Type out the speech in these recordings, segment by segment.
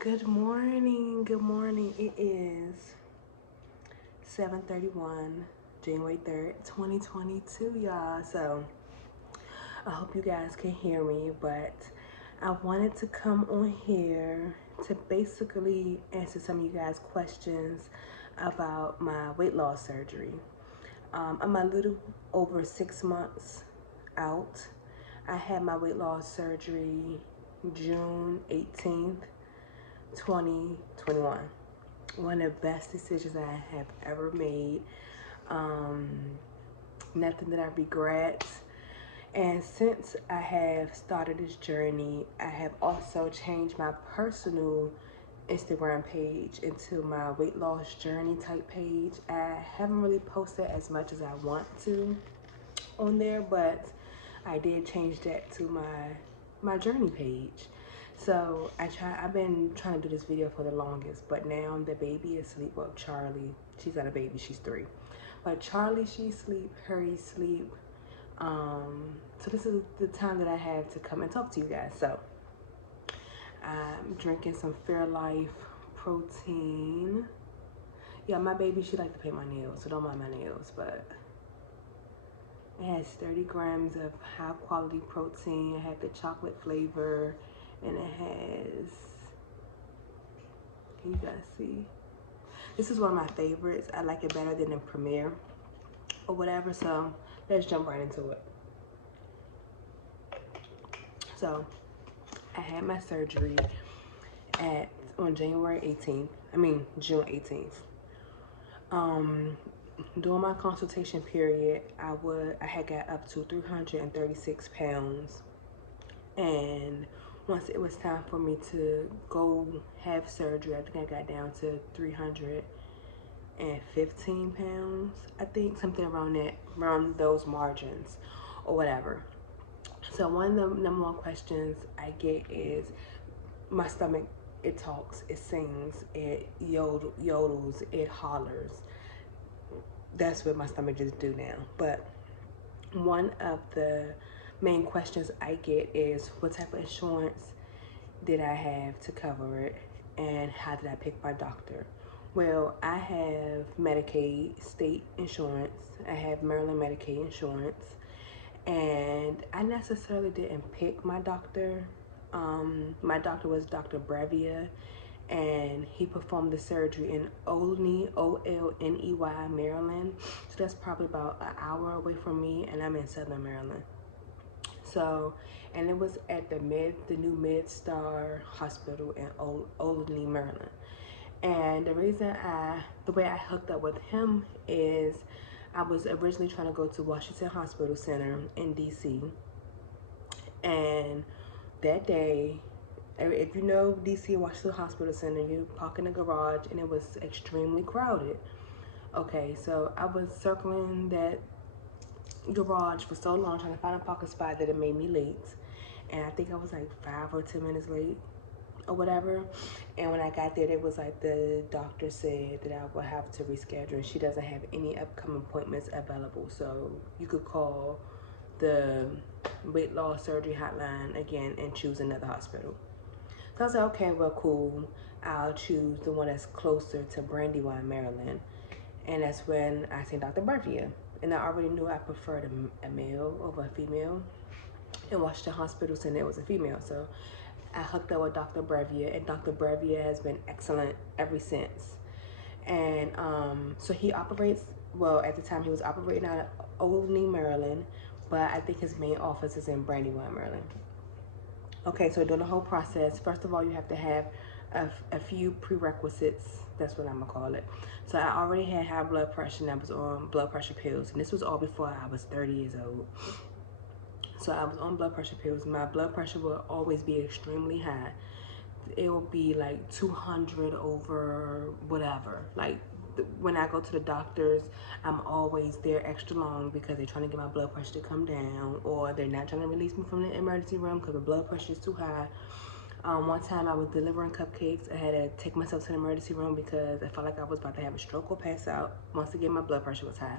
Good morning. Good morning. It is 7:31, January 3rd, 2022, y'all. So I hope you guys can hear me, but I wanted to come on here to basically answer some of you guys' questions about my weight loss surgery. I'm a little over 6 months out. I had my weight loss surgery June 18th, 2021. One of the best decisions I have ever made. Nothing that I regret. And since I have started this journey, I have also changed my personal Instagram page into my weight loss journey type page. I haven't really posted as much as I want to on there, but I did change that to my journey page. So I've been trying to do this video for the longest, but now the baby is asleep. Well, Charlie, she's not a baby, she's 3. But Charlie, she's asleep, Hurry's asleep. So this is the time that I have to come and talk to you guys. So I'm drinking some Fairlife protein. Yeah, my baby, she like to paint my nails, so don't mind my nails, but it has 30 grams of high quality protein. It had the chocolate flavor, and it has, can you guys see? This is one of my favorites. I like it better than the Premier or whatever, so let's jump right into it. So I had my surgery on June 18th. During my consultation period, I had got up to 336 pounds, and once it was time for me to go have surgery, I think I got down to 315 pounds. I think something around those margins or whatever. So one of the number one questions I get is my stomach. It talks, it sings, it yodels, it hollers. That's what my stomach just do now. But one of the main questions I get is what type of insurance did I have to cover it, and how did I pick my doctor? Well, I have Medicaid state insurance. I have Maryland Medicaid insurance, and I necessarily didn't pick my doctor. My doctor was Dr. Brevia, and he performed the surgery in Olney, O-L-N-E-Y, Maryland. So that's probably about an hour away from me, and I'm in Southern Maryland. So, and it was at the new MedStar Hospital in Olney, Maryland. And the way I hooked up with him is I was originally trying to go to Washington Hospital Center in DC, and that day, if you know DC Washington Hospital Center, you park in the garage, and it was extremely crowded. Okay, so I was circling that garage for so long trying to find a parking spot that it made me late, and I think I was like 5 or 10 minutes late or whatever. And when I got there, it was like the doctor said that I would have to reschedule, and she doesn't have any upcoming appointments available, so you could call the weight loss surgery hotline again and choose another hospital. So I was like, okay, well, cool. I'll choose the one that's closer to Brandywine, Maryland. And that's when I seen Dr. Brevia. And I already knew I preferred a male over a female. In Washington Hospital Center, it was a female. So I hooked up with Dr. Brevia, and Dr. Brevia has been excellent ever since. And so he operates, well, at the time he was operating out of Olney, Maryland, but I think his main office is in Brandywine, Maryland. Okay, so during the whole process, first of all, you have to have a few prerequisites. That's what I'm gonna call it. So I already had high blood pressure, and I was on blood pressure pills, and this was all before I was 30 years old. So I was on blood pressure pills. My blood pressure will always be extremely high. It will be like 200 over whatever. Like when I go to the doctors, I'm always there extra long because they're trying to get my blood pressure to come down, or they're not trying to release me from the emergency room because the blood pressure is too high. One time I was delivering cupcakes. I had to take myself to the emergency room because I felt like I was about to have a stroke or pass out. Once again, my blood pressure was high.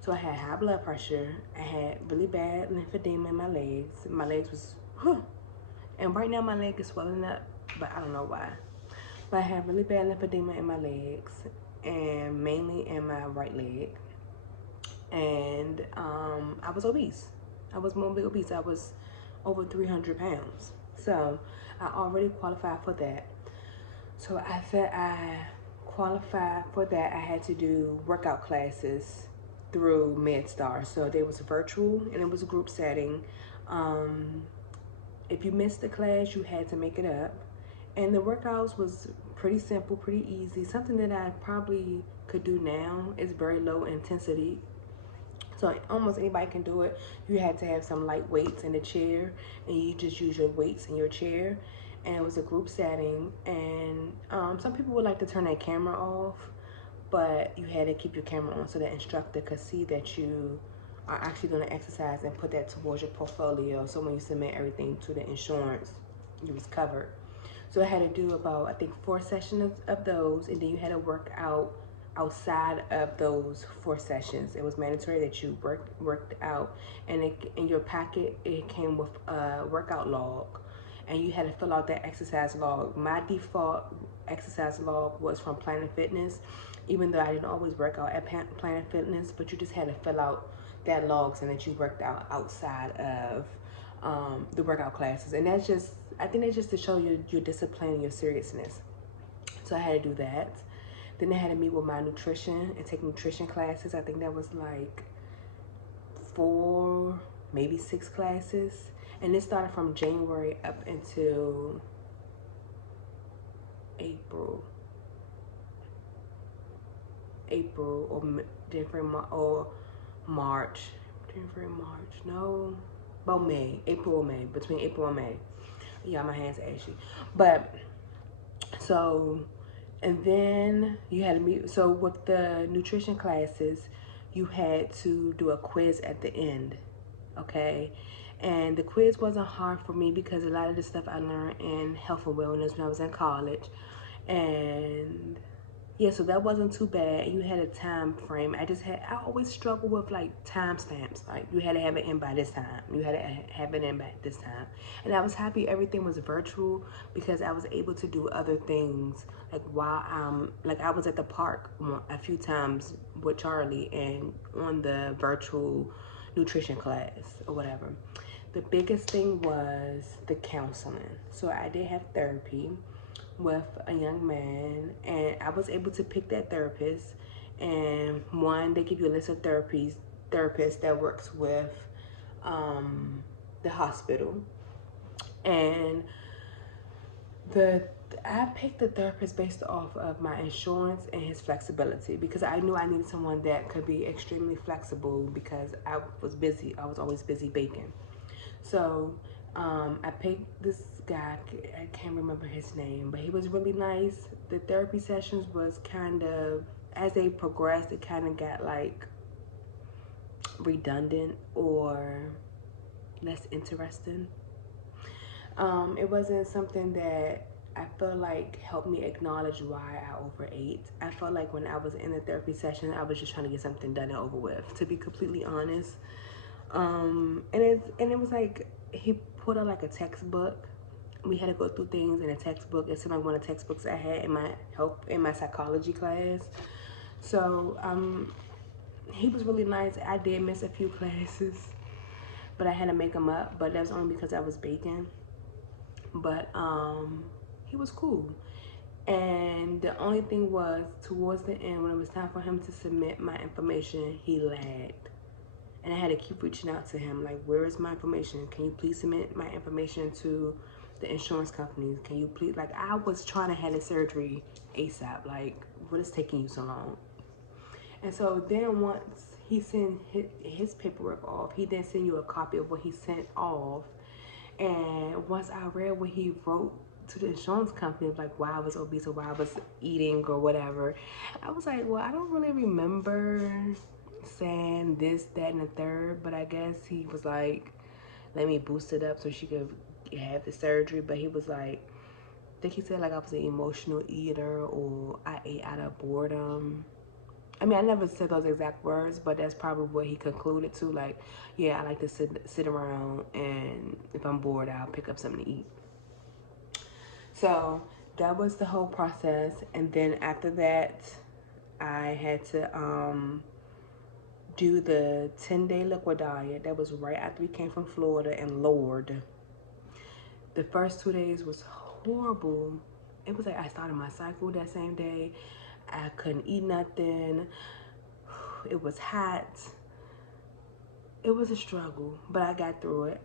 So I had high blood pressure. I had really bad lymphedema in my legs. My legs was, and right now my leg is swelling up, but I don't know why. But I had really bad lymphedema in my legs, and mainly in my right leg. And I was obese. I was morbidly obese. I was over 300 pounds. So I already qualified for that. So after I qualified for that, I had to do workout classes through MedStar. So they was virtual and it was a group setting. Um, if you missed the class, you had to make it up. And the workouts was pretty simple, pretty easy. Something that I probably could do now. Is very low intensity. So almost anybody can do it. You had to have some light weights in the chair, and you just use your weights in your chair. And it was a group setting, and some people would like to turn their camera off, but you had to keep your camera on so the instructor could see that you are actually going to exercise and put that towards your portfolio. So when you submit everything to the insurance, you was covered. So I had to do about, I think, 4 sessions of those, and then you had to work out outside of those 4 sessions. It was mandatory that you worked out, and in your packet it came with a workout log, and you had to fill out that exercise log. My default exercise log was from Planet Fitness, even though I didn't always work out at Planet Fitness, but you just had to fill out that log saying that you worked out outside of the workout classes. And that's just, I think that's just to show your discipline and your seriousness. So I had to do that. Then I had to meet with my nutrition and take nutrition classes. I think that was like 4, maybe 6 classes. And this started from January up until April or March. No, about May, April or May, between April and May. Yeah, my hands are ashy. But so, and then you had to meet. So with the nutrition classes, you had to do a quiz at the end, okay? And the quiz wasn't hard for me because a lot of the stuff I learned in health and wellness when I was in college. And yeah, so that wasn't too bad. You had a time frame. I always struggle with like time stamps. Like you had to have it in by this time. You had to have it in by this time. And I was happy everything was virtual because I was able to do other things. Like like I was at the park a few times with Charlie and on the virtual nutrition class or whatever. The biggest thing was the counseling. So I did have therapy with a young man, and I was able to pick that therapist. And one, they give you a list of therapists that works with the hospital. And I picked the therapist based off of my insurance and his flexibility because I knew I needed someone that could be extremely flexible because I was busy. I was always busy baking. So I picked this guy. I can't remember his name, but he was really nice. The therapy sessions was kind of, as they progressed, it kind of got like redundant or less interesting. It wasn't something that I feel like helped me acknowledge why I overate. I felt like when I was in the therapy session, I was just trying to get something done and over with, to be completely honest. And it was like he put out like a textbook. We had to go through things in a textbook. It seemed like one of the textbooks I had in my psychology class. So he was really nice. I did miss a few classes, but I had to make them up. But that's only because I was baking. But he was cool. And the only thing was, towards the end, when it was time for him to submit my information, he lagged. And I had to keep reaching out to him, like, where is my information? Can you please submit my information to the insurance companies? Can you please, like, I was trying to have the surgery ASAP. Like, what is taking you so long? And so then once he sent his paperwork off, he then sent you a copy of what he sent off. And once I read what he wrote to the insurance company, like why I was obese or why I was eating or whatever, I was like, well, I don't really remember saying this, that, and the third, but I guess he was like, let me boost it up so she could have the surgery. But he was like, I think he said like I was an emotional eater or I ate out of boredom. I mean, I never said those exact words, but that's probably what he concluded to. Like, yeah, I like to sit around, and if I'm bored, I'll pick up something to eat. So that was the whole process. And then after that, I had to do the 10-day liquid diet. That was right after we came from Florida. And Lord, the first 2 days was horrible. It was like I started my cycle that same day. I couldn't eat nothing. It was hot. It was a struggle, but I got through it.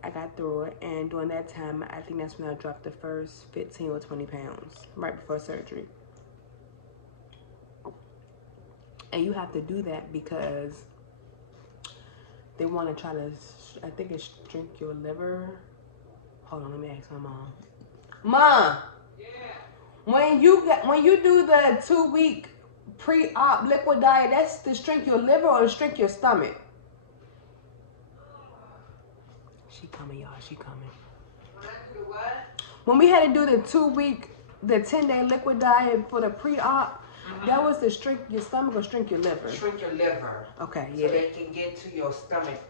And during that time, I think that's when I dropped the first 15 or 20 pounds, right before surgery. And you have to do that because they want to try to, I think it's shrink your liver. Hold on, let me ask my mom. Mom, yeah. When you do the 2-week pre-op liquid diet, that's to shrink your liver or to shrink your stomach? She coming, y'all. She coming. When I do the what? When we had to do the 2-week, the 10-day liquid diet for the pre-op, that was to shrink your stomach or shrink your liver? Shrink your liver. Okay, yeah. So they can get to your stomach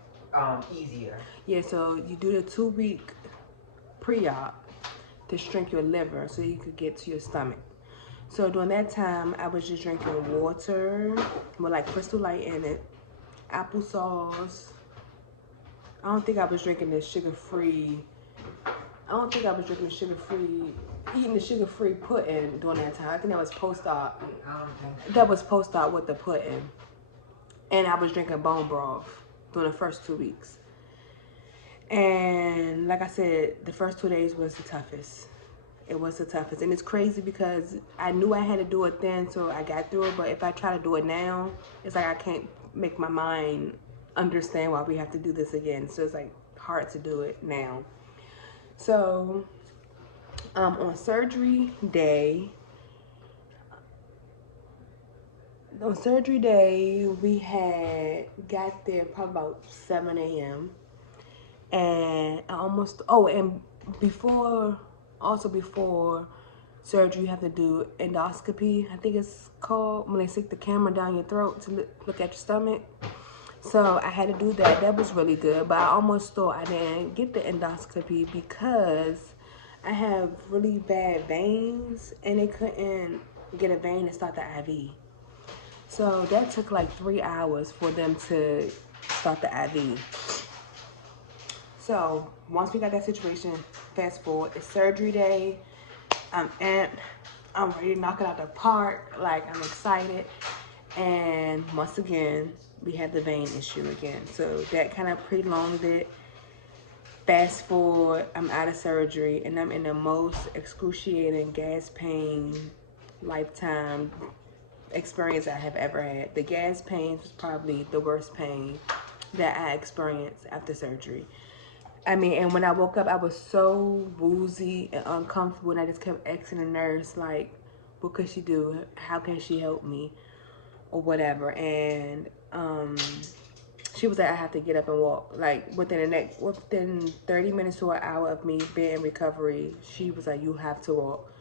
easier. Yeah, so you do the 2-week pre-op to shrink your liver so you could get to your stomach. So during that time, I was just drinking water with like Crystal Light in it, applesauce. I don't think I was drinking the sugar-free. Eating the sugar-free pudding during that time. I think that was post-op. That was post-op with the pudding. And I was drinking bone broth during the first 2 weeks. And like I said, the first 2 days was the toughest. It was the toughest. And it's crazy because I knew I had to do it then, so I got through it. But if I try to do it now, it's like I can't make my mind understand why we have to do this again. So it's like hard to do it now. So on surgery day, we had got there probably about 7 a.m. and before surgery, you have to do endoscopy. I think it's called, when they stick the camera down your throat to look at your stomach. So I had to do that. That was really good, but I almost thought I didn't get the endoscopy because I have really bad veins and they couldn't get a vein to start the IV. So that took like 3 hours for them to start the IV. So once we got that situation, fast forward, it's surgery day. I'm ready to knock it out the park. Like, I'm excited. And once again, we had the vein issue again. So that kind of prolonged it. Fast forward, I'm out of surgery and I'm in the most excruciating gas pain lifetime experience I have ever had. The gas pain was probably the worst pain that I experienced after surgery. I mean, and when I woke up, I was so woozy and uncomfortable, and I just kept asking the nurse, like, what could she do? How can she help me? Or whatever. And she was like, I have to get up and walk. Like, within 30 minutes to an hour of me being in recovery, she was like, you have to walk.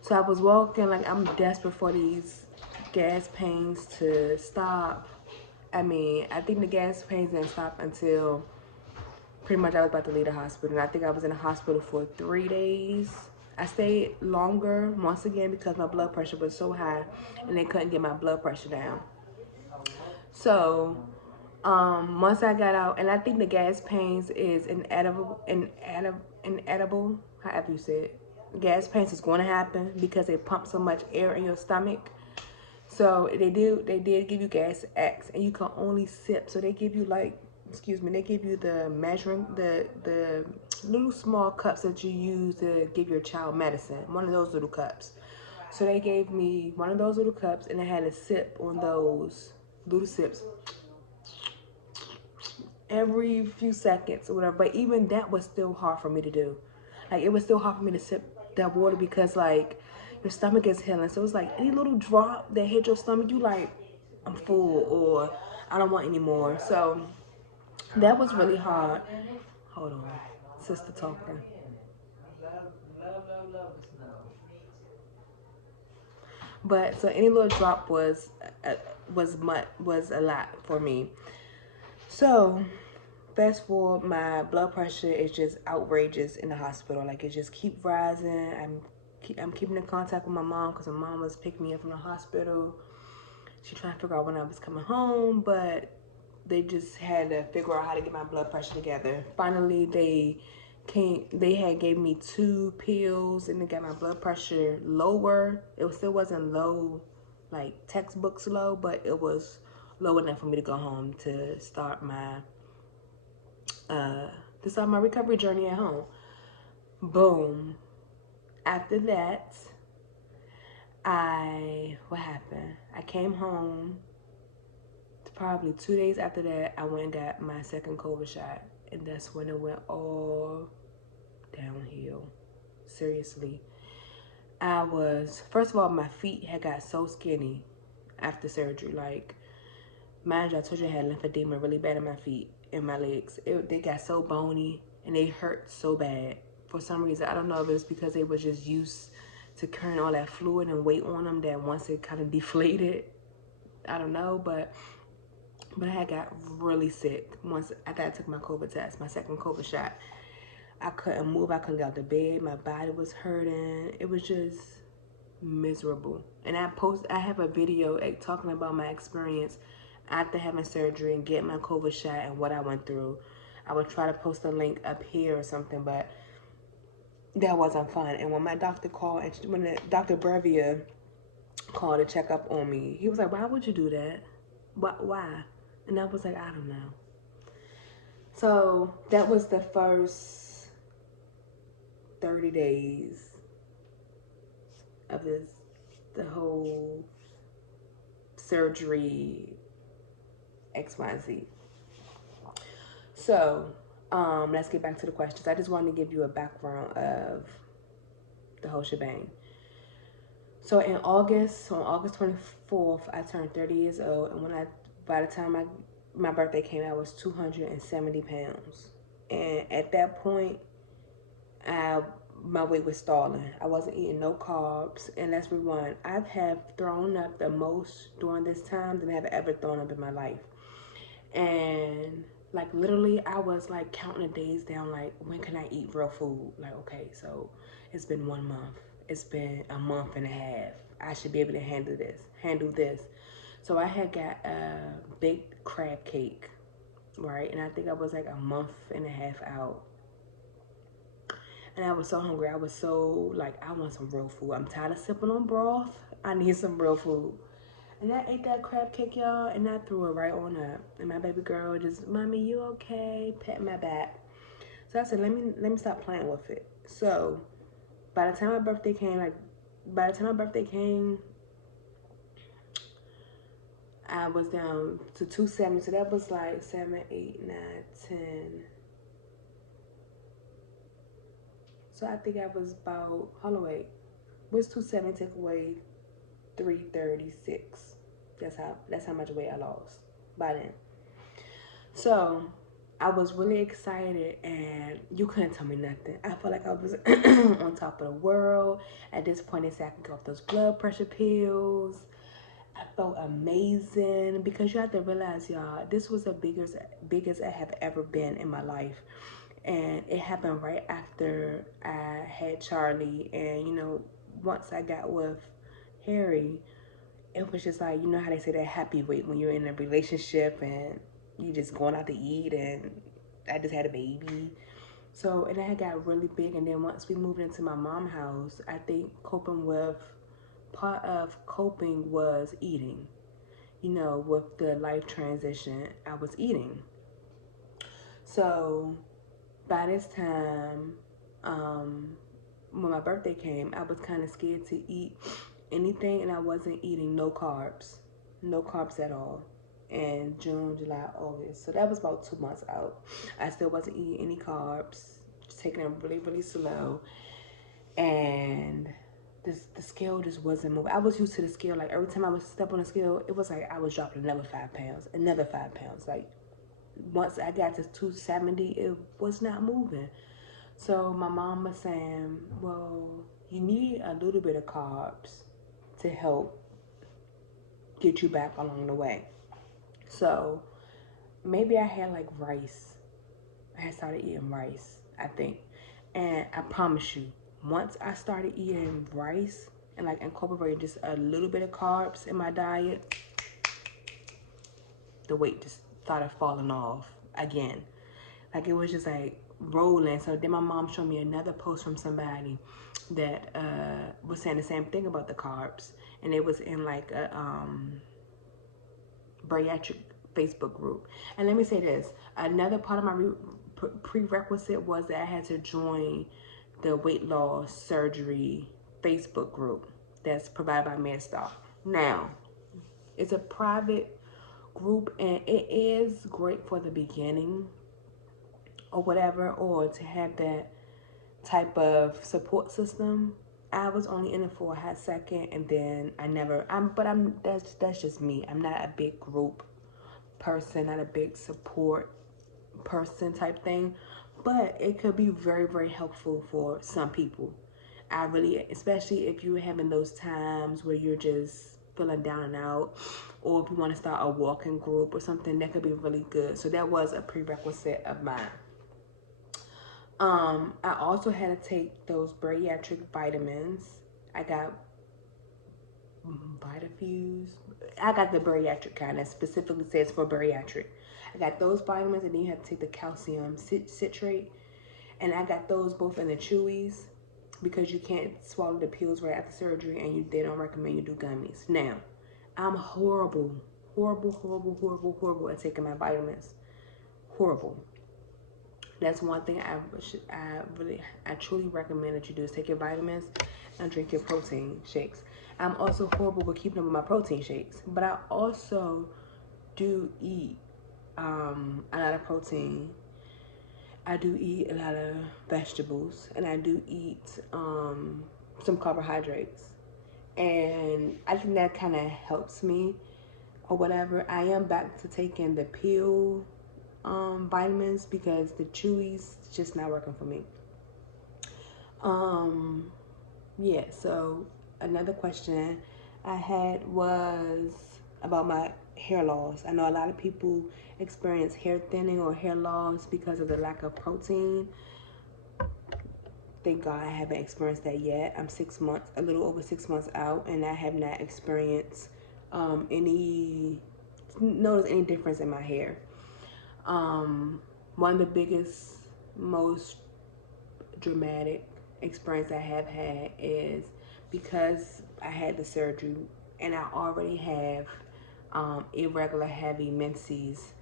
So I was walking, like, I'm desperate for these gas pains to stop. I mean, I think the gas pains didn't stop until pretty much I was about to leave the hospital. And I think I was in the hospital for 3 days. I stayed longer once again because my blood pressure was so high and they couldn't get my blood pressure down. So once I got out, and I think the gas pains is inedible, however you say it. Gas pains is going to happen because they pump so much air in your stomach. So they did give you gas X, and you can only sip. So they give you they give you the measuring, the little small cups that you use to give your child medicine. One of those little cups. So they gave me one of those little cups, and I had to sip on those little sips every few seconds or whatever. But even that was still hard for me to do. Like, it was still hard for me to sip that water because, like, your stomach is healing. So it's like any little drop that hit your stomach, you like, I'm full, or I don't want any more. So that was really hard. Hold on, sister talking. But so any little drop was a lot for me. So fast forward, my blood pressure is just outrageous in the hospital. Like, it just keep rising. I'm I'm keeping in contact with my mom because my mom was picking me up from the hospital. She trying to figure out when I was coming home, but they just had to figure out how to get my blood pressure together. Finally, they had gave me 2 pills and they got my blood pressure lower. It still wasn't low, like textbooks low, but it was low enough for me to go home to start my recovery journey at home. Boom. After that, what happened? I came home. Probably 2 days after that, I went and got my second COVID shot, and that's when it went all downhill. Seriously, first of all, my feet had got so skinny after surgery. Like, mind you, I told you I had lymphedema really bad in my feet and my legs. They got so bony and they hurt so bad. For some reason, I don't know if it's because they were just used to carrying all that fluid and weight on them that once it kind of deflated, I don't know, but I had got really sick once after I took my COVID test, my second COVID shot. I couldn't move. I couldn't get out of bed. My body was hurting. It was just miserable. And I have a video talking about my experience after having surgery and getting my COVID shot and what I went through. I would try to post a link up here or something, but that wasn't fun. And when my doctor called, and when Dr. Brevia called to check up on me, he was like, "Why would you do that? Why?" And I was like, "I don't know." So that was the first 30 days of the whole surgery XYZ. So let's get back to the questions. I just wanted to give you a background of the whole shebang. So on August 24th, I turned 30 years old, and by the time my birthday came, I was 270 pounds. And at that point, my weight was stalling. I wasn't eating no carbs. And let's rewind. I have thrown up the most during this time than I've ever thrown up in my life. And like literally, I was like counting the days down. Like, when can I eat real food? Like, okay, so it's been 1 month. It's been a month and a half. I should be able to handle this. So I had got a baked crab cake, right? And I think I was like a month and a half out. And I was so hungry. I was so like, I want some real food. I'm tired of sipping on broth. I need some real food. And I ate that crab cake, y'all, and I threw it right on up. And my baby girl just, "Mommy, you okay?" Pat my back. So I said, let me stop playing with it. So by the time my birthday came, I was down to 270. So that was like 7, 8, 9, 10. So I think I was about, hold on, wait. What's 270 take away 336? That's how much weight I lost by then. So I was really excited, and you couldn't tell me nothing. I felt like I was on top of the world. At this point, they said I could get off those blood pressure pills. I felt amazing, because you have to realize, y'all, this was the biggest I have ever been in my life. And it happened right after I had Charlie. And, once I got with Harry, it was just like, you know how they say that happy weight when you're in a relationship and you just going out to eat, and I just had a baby. So, and I got really big. And then once we moved into my mom's house, I think part of coping was eating. With the life transition, I was eating. So by this time, when my birthday came, I was kind of scared to eat anything, and I wasn't eating no carbs at all. And June, July, August. So that was about 2 months out. I still wasn't eating any carbs, just taking them really, really slow. And the scale just wasn't moving. I was used to the scale. Like, every time I would step on the scale, it was like I was dropping another 5 pounds, another 5 pounds. Like, once I got to 270, it was not moving. So my mom was saying, well, you need a little bit of carbs to help get you back along the way. So maybe I had like rice. I had started eating rice, I think. And I promise you, Once I started eating rice and like incorporating just a little bit of carbs in my diet, the weight just started falling off again. Like it was just like rolling. So then my mom showed me another post from somebody that was saying the same thing about the carbs, and it was in like a bariatric Facebook group. And let me say this: another part of my prerequisite was that I had to join the weight loss surgery Facebook group that's provided by MedStar. Now, it's a private group, and it is great for the beginning or whatever, or to have that type of support system. I was only in it for a hot second, and then I never. That's just me. I'm not a big group person, not a big support person type thing, but it could be very, very helpful for some people. I really, especially if you're having those times where you're just feeling down and out, or if you want to start a walking group or something, that could be really good. So that was a prerequisite of mine. I also had to take those bariatric vitamins. I got Vitafuse. I got the bariatric kind that specifically says for bariatric. I got those vitamins, and then you have to take the calcium citrate. And I got those both in the chewies because you can't swallow the pills right after surgery, and they don't recommend you do gummies. Now, I'm horrible at taking my vitamins. Horrible. That's one thing I truly recommend that you do is take your vitamins and drink your protein shakes. I'm also horrible with keeping up with my protein shakes, but I also do eat a lot of protein. I do eat a lot of vegetables, and I do eat some carbohydrates, and I think that kind of helps me or whatever. I am back to taking the pill vitamins because the chewies just not working for me. Yeah, so another question I had was about my hair loss. I know a lot of people experience hair thinning or hair loss because of the lack of protein. Thank God I haven't experienced that yet. I'm 6 months, a little over 6 months out, and I have not experienced noticed any difference in my hair. One of the biggest, most dramatic experience I have had is because I had the surgery and I already have irregular heavy menses.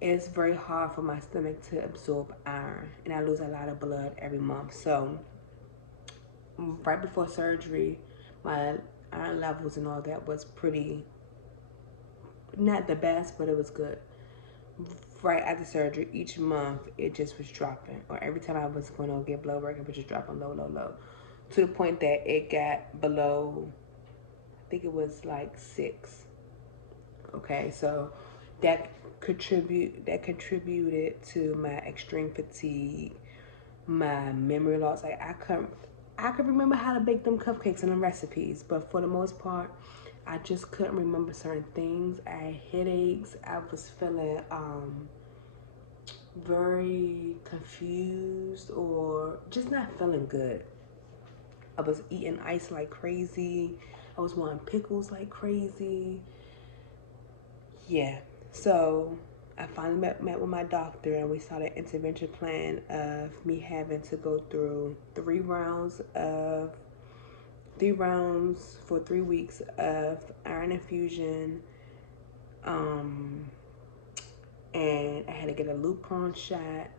It's very hard for my stomach to absorb iron, and I lose a lot of blood every month. So right before surgery, my iron levels and all that was pretty, not the best, but it was good. Right after surgery, each month it just was dropping, or every time I was going to get blood work, it was just dropping low, to the point that it got below, I think it was like 6. Okay, so that contributed to my extreme fatigue, my memory loss. Like I could remember how to bake them cupcakes and the recipes, but for the most part, I just couldn't remember certain things. I had headaches. I was feeling very confused or just not feeling good. I was eating ice like crazy. I was wanting pickles like crazy. Yeah. So I finally met with my doctor, and we started an intervention plan of me having to go through 3 rounds for 3 weeks of iron infusion. And I had to get a Lupron shot.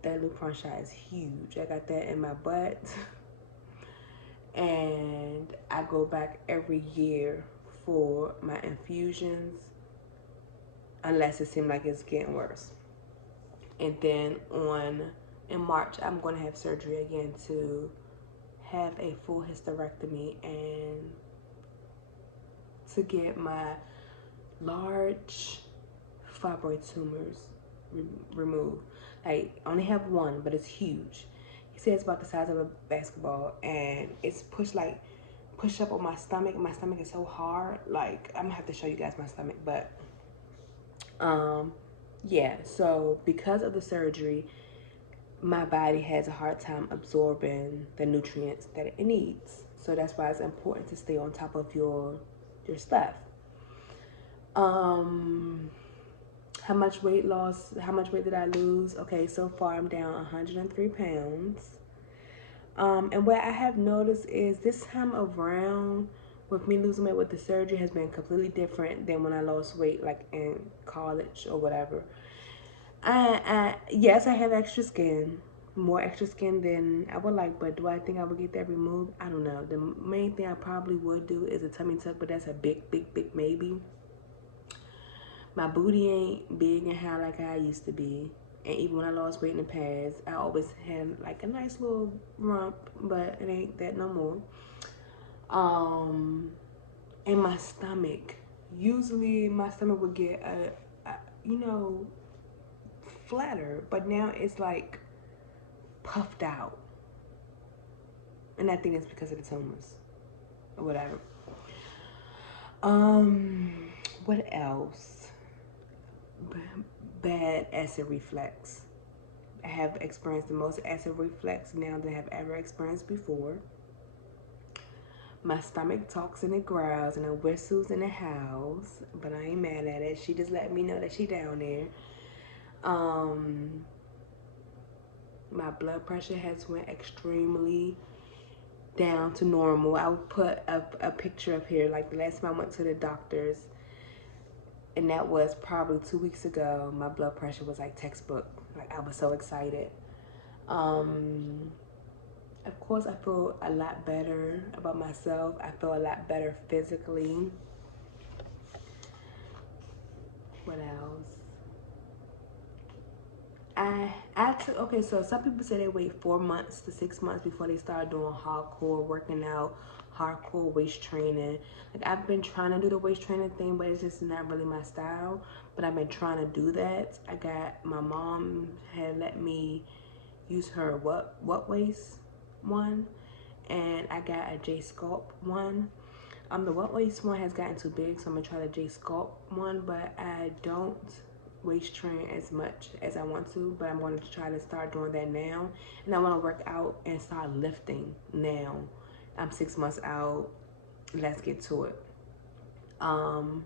That Lupron shot is huge. I got that in my butt. And I go back every year for my infusions unless it seems like it's getting worse. And then in March, I'm going to have surgery again to have a full hysterectomy and to get my large fibroid tumors removed. I only have one, but it's huge. He says it's about the size of a basketball, and it's pushed up on my stomach. My stomach is so hard. Like, I'm gonna have to show you guys my stomach, but yeah. So because of the surgery, my body has a hard time absorbing the nutrients that it needs. So that's why it's important to stay on top of your stuff. How much weight did I lose? Okay, so far I'm down 103 pounds. And what I have noticed is this time around, with me losing weight with the surgery, has been completely different than when I lost weight like in college or whatever. Yes, I have extra skin, more extra skin than I would like, but do I think I would get that removed? I don't know. The main thing I probably would do is a tummy tuck, but that's a big maybe. My booty ain't big and high like I used to be. And even when I lost weight in the past, I always had like a nice little rump, but it ain't that no more. And my stomach. Usually my stomach would get flatter, but now it's like puffed out. And I think it's because of the tumors or whatever. What else? Bad acid reflux. I have experienced the most acid reflux now than I have ever experienced before. My stomach talks and it growls and it whistles and it howls, but I ain't mad at it. She just let me know that she down there. My blood pressure has went extremely down to normal. I would put a picture up here. Like the last time I went to the doctor's, and that was probably 2 weeks ago, my blood pressure was like textbook. Like I was so excited. Of course, I feel a lot better about myself. I feel a lot better physically. What else? Okay, so some people say they wait 4 months to 6 months before they start doing hardcore working out, hardcore waist training. Like I've been trying to do the waist training thing, but it's just not really my style. But I've been trying to do that. My mom had let me use her what waist one, and I got a J Sculpt one. The what waist one has gotten too big, so I'm gonna try the J Sculpt one, but I don't waist train as much as I want to, but I'm going to try to start doing that now. And I want to work out and start lifting now. I'm 6 months out. Let's get to it. Have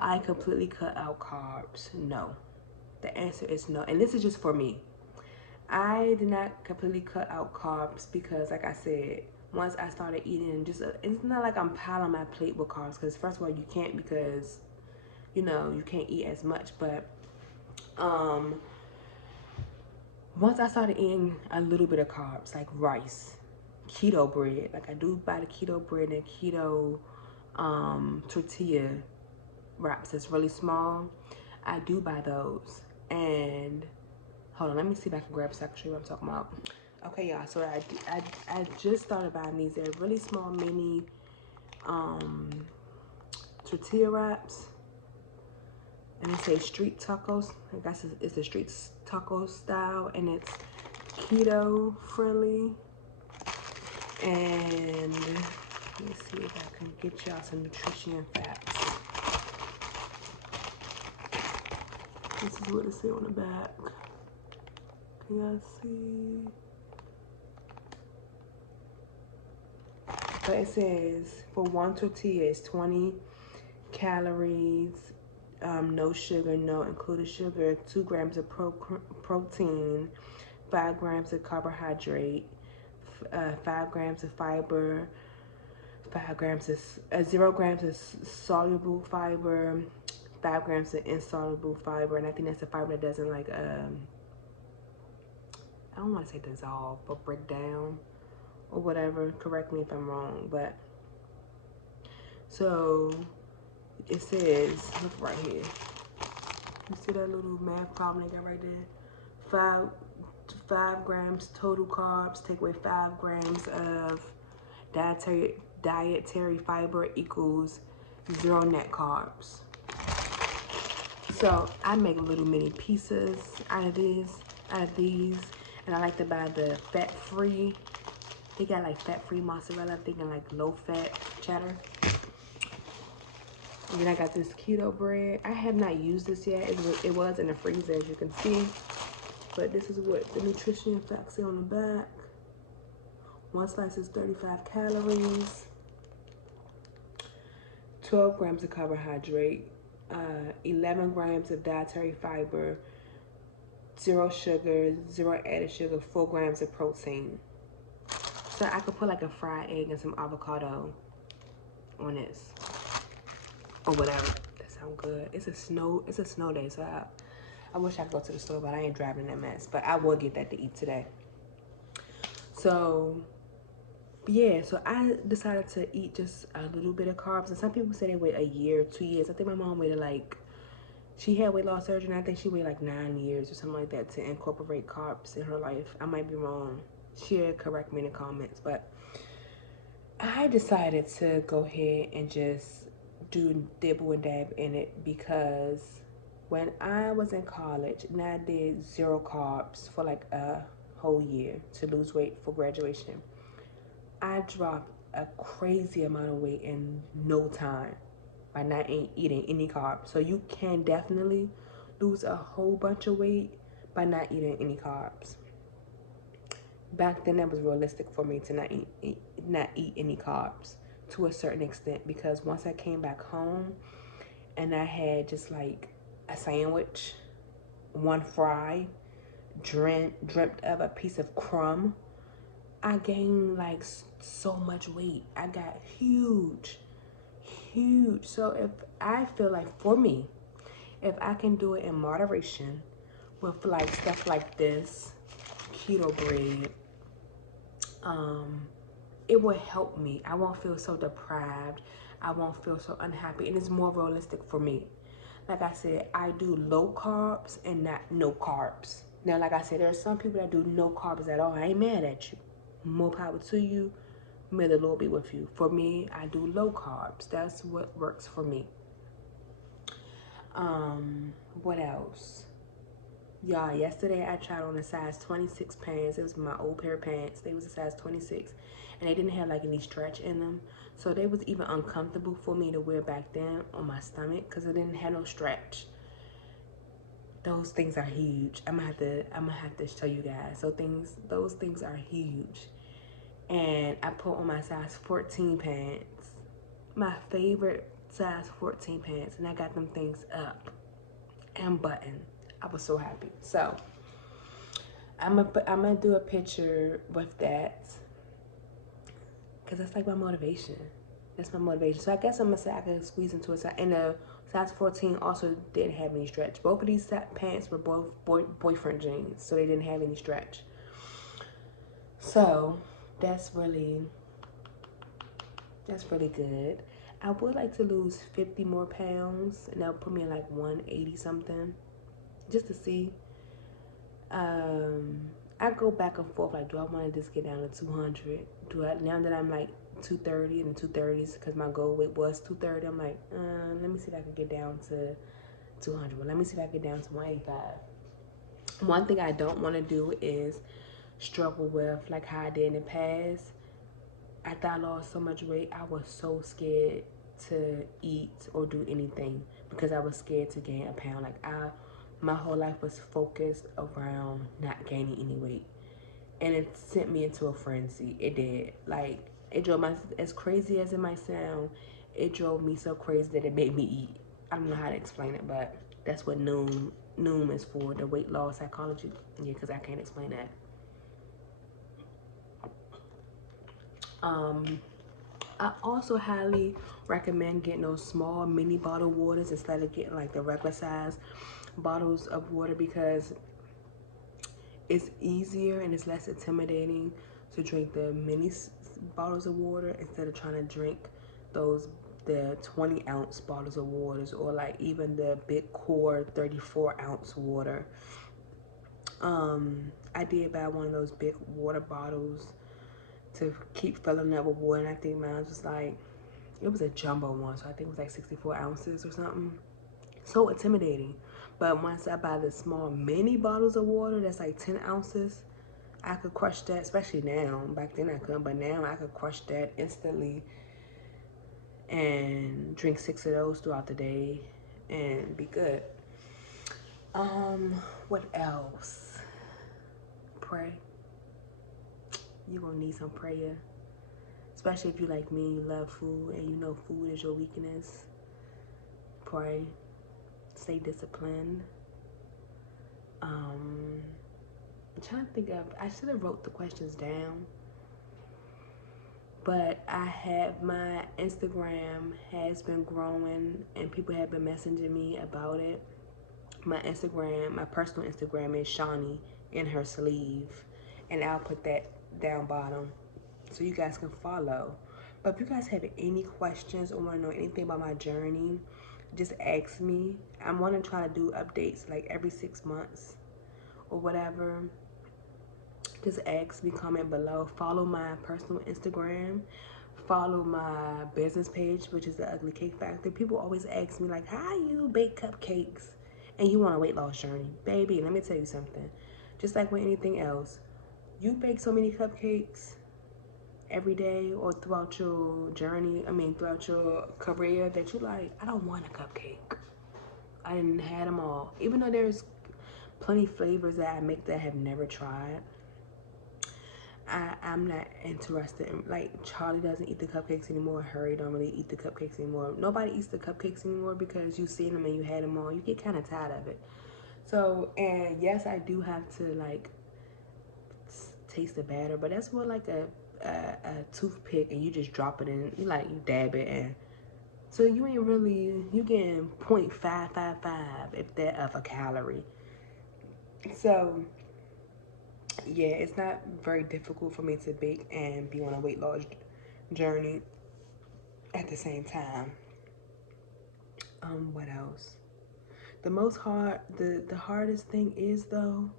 I completely cut out carbs? No. The answer is no. And this is just for me. I did not completely cut out carbs because, like I said, once I started eating, it's not like I'm piling my plate with carbs, because first of all, you can't, because you can't eat as much. But once I started eating a little bit of carbs, like rice, keto bread, like I do buy the keto bread and keto tortilla wraps. It's really small. I do buy those. And hold on, let me see if I can grab a second, show you what I'm talking about. Okay, y'all, so I just started buying these. They're really small mini tortilla wraps. And they say street tacos. I guess it's the street taco style, and it's keto friendly. And let me see if I can get y'all some nutrition facts. This is what it says on the back. Can y'all see? But it says for one tortilla, it's 20 calories. No sugar, no included sugar, 2 grams of protein, 5 grams of carbohydrate, 5 grams of fiber, 5 grams of 0 grams of soluble fiber, 5 grams of insoluble fiber, and I think that's a fiber that doesn't like I don't want to say dissolve, but break down or whatever. Correct me if I'm wrong, but so it says, look right here. You see that little math problem they got right there? 5 grams total carbs, take away 5 grams of dietary fiber equals 0 net carbs. So I make little mini pieces out of these, and I like to buy the fat-free. They got like fat-free mozzarella, I think, and like low-fat cheddar. And then I got this keto bread. I have not used this yet. It was in the freezer, as you can see. But this is what the nutrition facts say on the back. One slice is 35 calories, 12 grams of carbohydrate, 11 grams of dietary fiber, 0 sugar, 0 added sugar, 4 grams of protein. So I could put like a fried egg and some avocado on this or whatever. That sounds good. It's a snow day, so I wish I could go to the store, but I ain't driving that mess. But I will get that to eat today. So yeah, so I decided to eat just a little bit of carbs. And some people say they wait a year, 2 years. I think my mom waited like, she had weight loss surgery, and I think she waited like 9 years or something like that to incorporate carbs in her life. I might be wrong. She'll correct me in the comments. But I decided to go ahead and just do dibble and dab in it because when I was in college and I did 0 carbs for like a whole year to lose weight for graduation, I dropped a crazy amount of weight in no time by not eating any carbs. So you can definitely lose a whole bunch of weight by not eating any carbs. Back then, that was realistic for me to not eat any carbs to a certain extent, because once I came back home and I had just like a sandwich, one fry, dreamt of a piece of crumb, I gained like so much weight. I got huge. So if I feel like, for me, if I can do it in moderation with like stuff like this, Keto Bread, it will help me. I won't feel so deprived. I won't feel so unhappy, and it's more realistic for me. Like I said, I do low carbs and not no carbs. Now, like I said, there are some people that do no carbs at all. I ain't mad at you. More power to you. May the Lord be with you. For me, I do low carbs. That's what works for me. What else? Y'all, yesterday I tried on a size 26 pants. It was my old pair of pants. They was a size 26. And they didn't have like any stretch in them. So they was even uncomfortable for me to wear back then on my stomach because it didn't have no stretch. Those things are huge. I'm gonna have to show you guys. So those things are huge. And I put on my size 14 pants. My favorite size 14 pants. And I got them things up and buttoned. I was so happy. So I'm gonna do a picture with that because that's like my motivation. That's my motivation. So I guess I'm gonna say I can squeeze into a size. And the size 14 also didn't have any stretch. Both of these pants were both boyfriend jeans, so they didn't have any stretch. So that's really good. I would like to lose 50 more pounds, and that'll put me in like 180 something, just to see. I go back and forth, like, do I want to just get down to 200? Now that I'm like 230 and 230s, because my goal weight was 230, I'm like, let me see if I can get down to 200. Well, let me see if I can get down to 185. One thing I don't want to do is struggle with like how I did in the past. After I lost so much weight, I was so scared to eat or do anything because I was scared to gain a pound. Like my whole life was focused around not gaining any weight, and it sent me into a frenzy. It did. Like, it drove my, as crazy as it might sound, it drove me so crazy that it made me eat. I don't know how to explain it, but that's what Noom is for, the weight loss psychology. Yeah, because I can't explain that. I also highly recommend getting those small mini bottle waters instead of getting like the regular size bottles of water, because it's easier and it's less intimidating to drink the mini bottles of water instead of trying to drink the 20-ounce bottles of waters, or like even the big core 34-ounce water. I did buy one of those big water bottles to keep filling up with water, and I think mine was like, it was a jumbo one, so I think it was like 64 ounces or something. So intimidating. But once I buy the small mini bottles of water that's like 10 ounces, I could crush that, especially now. Back then I couldn't, but now I could crush that instantly and drink 6 of those throughout the day and be good. What else? pray. You're going to need some prayer. Especially if you like me, you love food, and you know food is your weakness. Pray. Stay disciplined. I'm trying to think of, I should have wrote the questions down. But I have, my Instagram has been growing and people have been messaging me about it. My Instagram, my personal Instagram is Shaunynhersleeve, and I'll put that down bottom so you guys can follow. But if you guys have any questions or want to know anything about my journey, just ask me. I'm going to try to do updates like every 6 months or whatever. Just ask me, comment below. Follow my personal Instagram. Follow my business page, which is the Ugly Cake Factory. People always ask me like, how you bake cupcakes and you want a weight loss journey? Baby, let me tell you something. Just like with anything else, you bake so many cupcakes every day or throughout your journey, throughout your career, that you like, I don't want a cupcake. I didn't have them all. Even though there's plenty flavors that I make that I have never tried, I'm not interested in, like, Charlie doesn't eat the cupcakes anymore. Harry don't really eat the cupcakes anymore. Nobody eats the cupcakes anymore because you seen them and you had them all. You get kind of tired of it. So, and yes, I do have to, like, taste the batter, but that's more like a toothpick, and you just drop it in, you dab it in. So you ain't really, you getting 0.555 if that of a calorie. So yeah, it's not very difficult for me to bake and be on a weight loss journey at the same time. What else? The hardest thing is, though,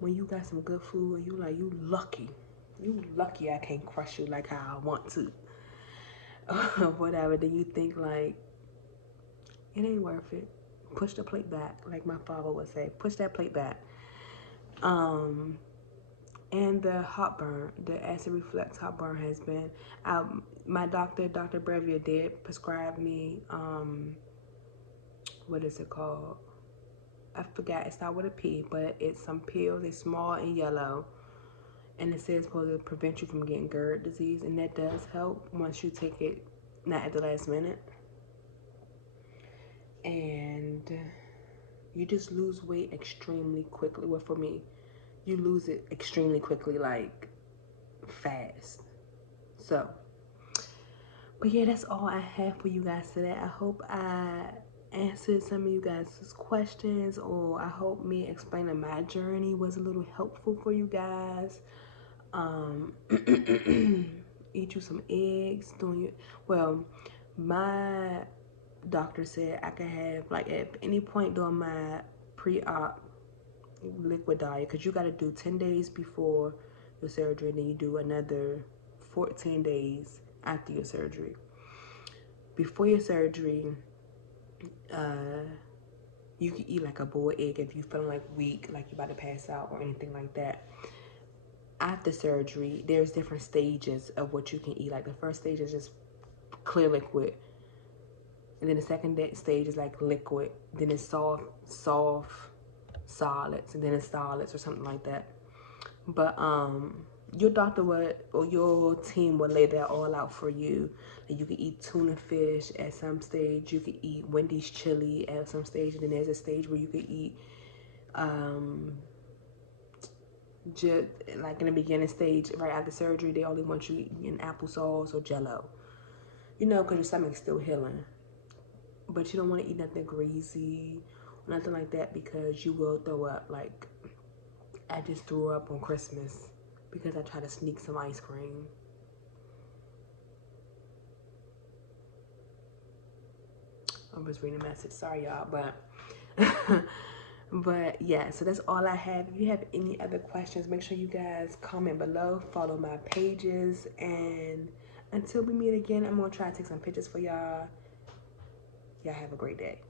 when you got some good food and you lucky. You lucky I can't crush you like how I want to. Whatever, then you think like, it ain't worth it. Push the plate back, like my father would say. Push that plate back. And the heartburn, the acid reflux heartburn has been, my doctor, Dr. Brevia, did prescribe me, what is it called? I forgot, it's not with a P, but it's some pills. It's small and yellow. And it says supposed to prevent you from getting GERD disease. And that does help once you take it, not at the last minute. And you just lose weight extremely quickly. Well, for me, you lose it extremely quickly, like fast. So, but yeah, that's all I have for you guys today. I hope I answered some of you guys' questions, or I hope me explaining my journey was a little helpful for you guys. Eat you some eggs. Well, my doctor said I could have, like, at any point during my pre-op liquid diet, because you got to do 10 days before your surgery, and then you do another 14 days after your surgery. Before your surgery, you can eat like a boiled egg if you feeling like weak, like you're about to pass out or anything like that. After surgery, there's different stages of what you can eat. Like the first stage is just clear liquid, and then the second stage is like liquid, then it's soft solids, and then it's solids or something like that. But your doctor would, or your team would lay that all out for you. And you can eat tuna fish at some stage. You can eat Wendy's chili at some stage. And then there's a stage where you can eat, just like in the beginning stage, right after surgery, they only want you eating applesauce or Jello. You know, because your stomach's still healing. But you don't want to eat nothing greasy, nothing like that, because you will throw up. Like, I just threw up on Christmas because I tried to sneak some ice cream. I was reading a message, sorry y'all, but yeah, so that's all I have. If you have any other questions, make sure you guys comment below, follow my pages, and until we meet again, I'm gonna try to take some pictures for y'all. Y'all have a great day.